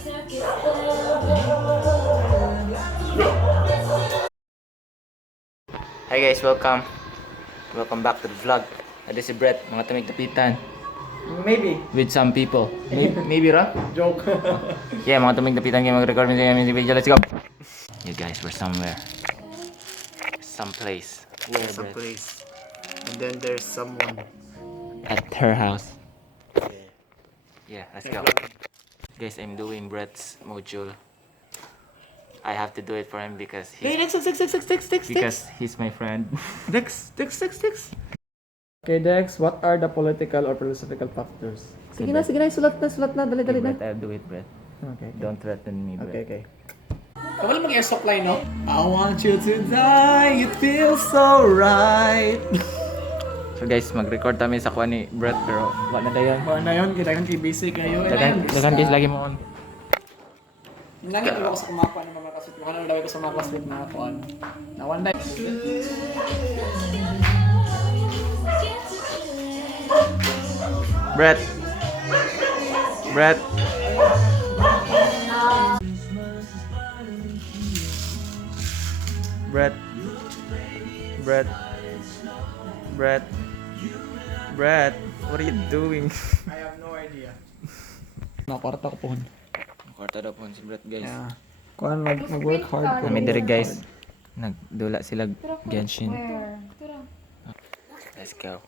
Hi guys, welcome. Welcome back to the vlog. This is Brett, mga tumig-tapitan. Maybe. With some people. Maybe ra? Joke. Yeah, mga tumig-tapitan kayo mag-record sa music video. Let's go! You guys, we're somewhere. Someplace. Where, Some Brett? place. And then there's someone. At her house. Yeah. Yeah, let's go. Guys, I'm doing Brett's module. I have to do it for him because Hey, he's, Dex. because he's my friend. Dex. Okay, Dex, what are the political or philosophical factors? Sige na, sulat na, dali na. Brett, I'll do it, Brett. Okay. Don't threaten me, Brett. Okay. Wala mag-airsoft line, no? I want you to die, it feels so right. So guys, mag-record kami sa kuha ni Brett pero wala na dayon. Kung ano yun, kita kan KBC kayo. Dagan guys, lagi mo on. Nangit ko sa kumakuan ng mga kasut. Kung ano laway ko sa mga kasut na kuan. Na one day. Brett. Brett, what are you doing? I have no idea. Nakwarta ko po. Kwarta daw po si Brett guys. Yeah. Kuan mag-work hard. Kami diri guys. Nagdula sila Genshin. Let's go.